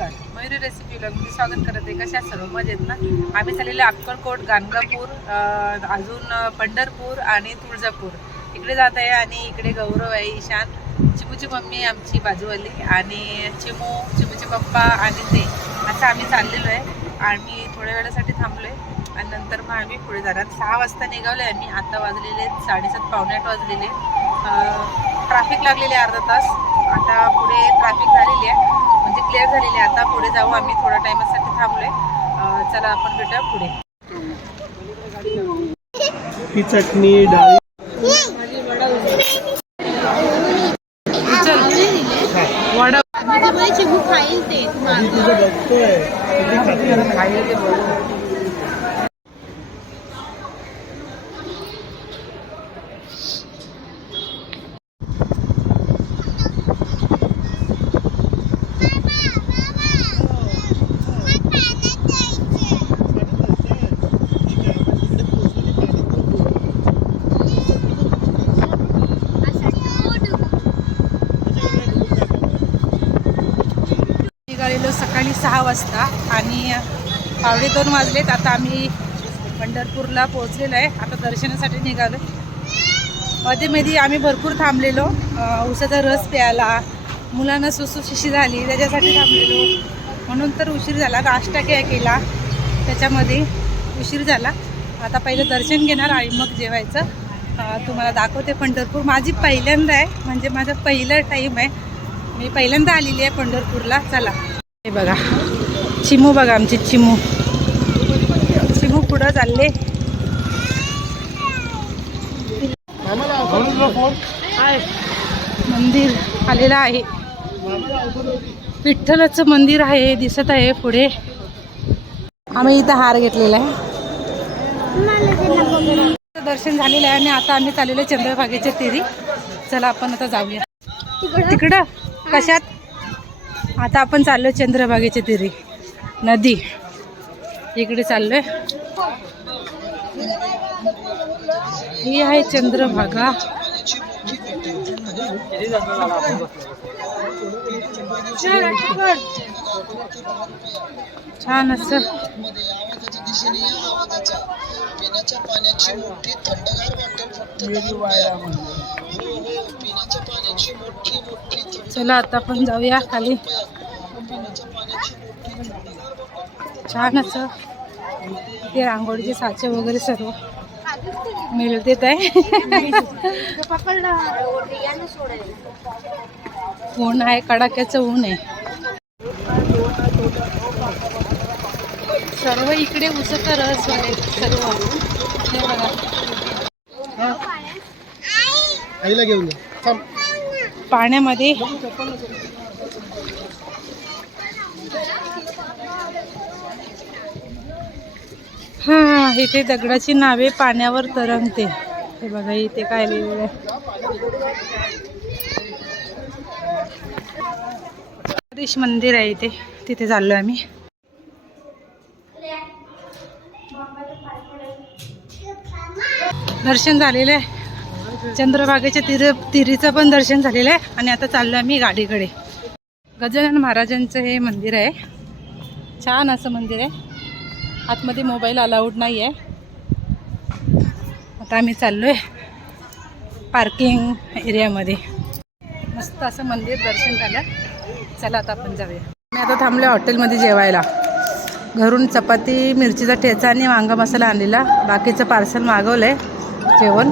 नमस्कार. मयुरी रेसिपी मी स्वागत करत आहे. कशा सर्व? मजेत ना? आम्ही चाललेले अक्कलकोट गाणगापूर अजून पंढरपूर आणि तुळजापूर. इकडे जात आहे आणि इकडे गौरव आहे ईशान. चिमूची मम्मी आमची बाजूवाली आणि चिमू चिमूचे पप्पा आणि ते. असं आम्ही चाललेलो आहे. आम्ही थोड्या वेळासाठी थांबलो आहे आणि नंतर मग आम्ही पुढे जाणार. सहा वाजता निघालो आहे आम्ही. आता वाजलेले साडेसात पावणे आठ वाजलेले ट्रॅफिक लागलेले आहे अर्धा तास. आता पुढे ट्रॅफिक झालेली आहे. क्लिअर झालेली आहे. आता पुढे जाऊ. आम्ही थोड्या टायमासाठी थांबलोय. चला आपण भेटूया पुढे. ही चटणी डाळी. चल वडा खाईल ते. मी सकाळी सहा वाजता आणि पावणे दोन वाजलेत. आता आम्ही पंढरपूरला पोहोचलेलो आहे. आता दर्शनासाठी निघालो. मध्ये मध्ये आम्ही भरपूर थांबलेलो. उसाचा रस प्यायला मुलांना सुसुशिशी झाली त्याच्यासाठी थांबलेलो. म्हणून तर उशीर झाला. नाश्ता काय केला. त्याच्यामध्ये उशीर झाला. आता पहिलं दर्शन घेणार आणि मग जेवायचं. तुम्हाला दाखवते पंढरपूर. माझी पहिल्यांदा आहे. म्हणजे माझं पहिलं टाईम आहे. मी पहिल्यांदा आलेली आहे पंढरपूरला. चला. हे बघा. चिमू बघा आमची चिमू. चिमू पुढं चालले. मंदिर आलेलं आहे. विठ्ठलाचं मंदिर आहे दिसत आहे पुढे. आम्ही इथं हार घेतलेला आहे. दर्शन झालेलं आहे आणि आता आम्ही चाललेलो आहे चंद्रभागेच्या तेरी. चला आपण आता जाऊया. तिकडं? कशात? आता आपण चाललो चंद्रभागेच्या तिरी. नदी. इकडे चाललोय. ही आहे चंद्रभागा. छान असं. चला आता आपण जाऊया खाली. छान असं. ते रांगोळीचे साचे वगैरे सर्व मिळते आहे ऊन आहे कडाक्याचं ऊन आहे. सर्व इकडे उसचा रस वाले सर्व. हे बघा. आईला घेऊन थांब. पाण्यामध्ये. हा इथे दगडाची नावे पाण्यावर तरंगते. हे बघा इथे काय लिहिलेलं आहे. मंदिर आहे इथे. तिथे चाललो आम्ही. दर्शन झालेलं आहे. चंद्रभागेच्या तिर तिरीचं पण दर्शन झालेलं आहे. आणि आता चाललो आम्ही गाडीकडे. गजानन महाराजांचं हे मंदिर आहे. छान असं मंदिर आहे. आतमध्ये मोबाईल अलाउड नाही आहे आता आम्ही चाललो आहे पार्किंग एरियामध्ये मस्त असं मंदिर दर्शन झालं. चला आता आपण जाऊया. मी आता थांबले हॉटेलमध्ये जेवायला. घरून चपाती मिरचीचा ठेचा आणि वांगा मसाला आणलेला. बाकीचं पार्सल मागवलं आहे जेवण.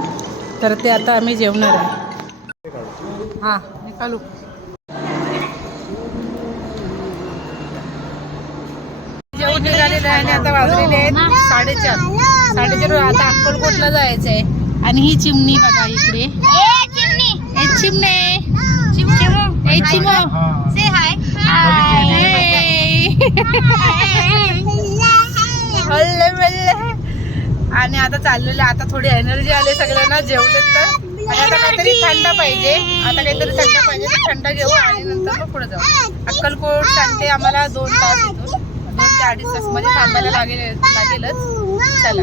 तर ते आता आम्ही जेवणार आहे. हां निकालू जेवण निघालेलं आहे आणि आता वाजलेले आहेत साडेचार. साडेचार आता अक्कलकोटला जायचं आहे आणि ही चिमणी बघा इकडे. ए चिमणे. ए चिमो. हल्ले आणि आता चाललेले आता थोडी एनर्जी आली सगळ्यांना जेवलेत तर. आणि आता काहीतरी थंड पाहिजे. आता काहीतरी थंड पाहिजे तर थंड घेऊ आणि नंतर मग पुढे जाऊ. अक्कलकोट सांगते आम्हाला दोन तास इथून. दोन ते अडीच तास. मध्ये थांबायला लागेल लागेलच. चला.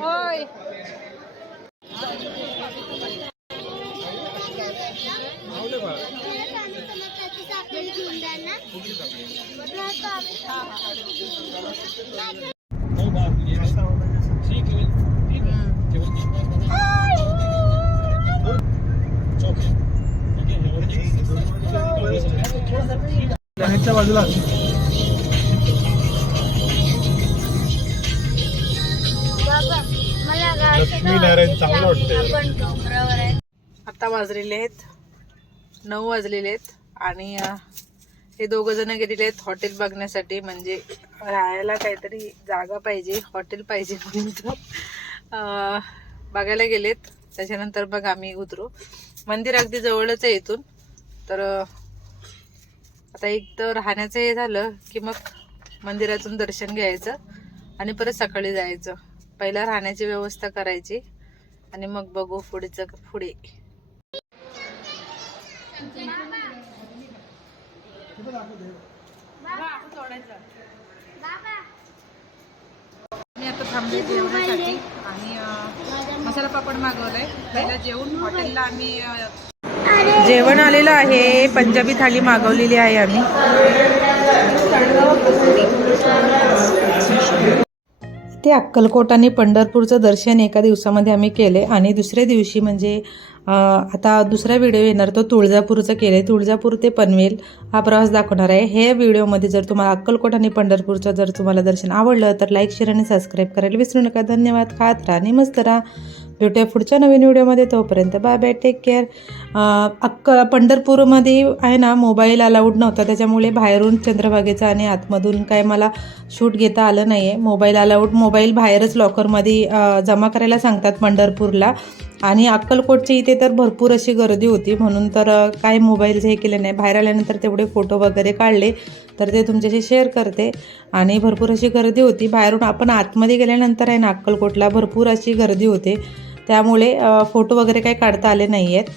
होय बाजूला आता वाजलेले आहेत. नऊ वाजलेले आहेत. आणि हे दोघ जण गेलेले आहेत हॉटेल बघण्यासाठी. म्हणजे राहायला काहीतरी जागा पाहिजे हॉटेल पाहिजे म्हणून तर, बघायला गेलेत. त्याच्यानंतर बघ आम्ही उतरू. मंदिर अगदी जवळच आहे इथून. तर आता एक तर राहण्याचं हे झालं की मग मंदिरातून दर्शन घ्यायचं आणि परत सकाळी जायचं. पहिला राहण्याची व्यवस्था करायची आणि मग बघू पुढेच पुढे. मी आता थांबले जेवणासाठी आणि मसाला पापड मागवलाय. पहिला जेवण हॉटेलला आम्ही जेवण आलेलं आहे. पंजाबी थाळी मागवलेली आहे आम्ही. ते अक्कलकोट आणि पंढरपूरचं दर्शन एका दिवसामध्ये आम्ही केले आणि दुसऱ्या दिवशी म्हणजे आता दुसरा व्हिडिओ येणार तो तुळजापूरचा केले तुळजापूर ते पनवेल हा प्रवास दाखवणार आहे. हे व्हिडिओमध्ये जर तुम्हाला अक्कलकोट आणि पंढरपूरचं जर तुम्हाला दर्शन आवडलं तर लाईक शेअर आणि सबस्क्राईब करायला विसरू नका. धन्यवाद. खात राहा. आणि मस्त राहा. भेटूया पुढच्या नवीन व्हिडिओमध्ये तोपर्यंत बाय बाय टेक केअर अक्क पंढरपूरमध्ये आहे ना मोबाईल अलाउड नव्हता. त्याच्यामुळे बाहेरून चंद्रभागेचा आणि आतमधून काय मला शूट घेता आलं नाही आहे मोबाईल अलाउड मोबाईल बाहेरच लॉकरमध्ये जमा करायला सांगतात पंढरपूरला. आणि अक्कलकोटच्या इथे तर भरपूर अशी गर्दी होती. म्हणून तर काय काही मोबाईलचं हे केले नाही. बाहेर आल्यानंतर तेवढे फोटो वगैरे काढले. तर ते तुमच्याशी शेअर करते. आणि भरपूर अशी गर्दी होती. बाहेरून आपण आतमध्ये गेल्यानंतर आहे ना अक्कलकोटला भरपूर अशी गर्दी होते. त्यामुळे फोटो वगैरे काही काढता आले नाही आहेत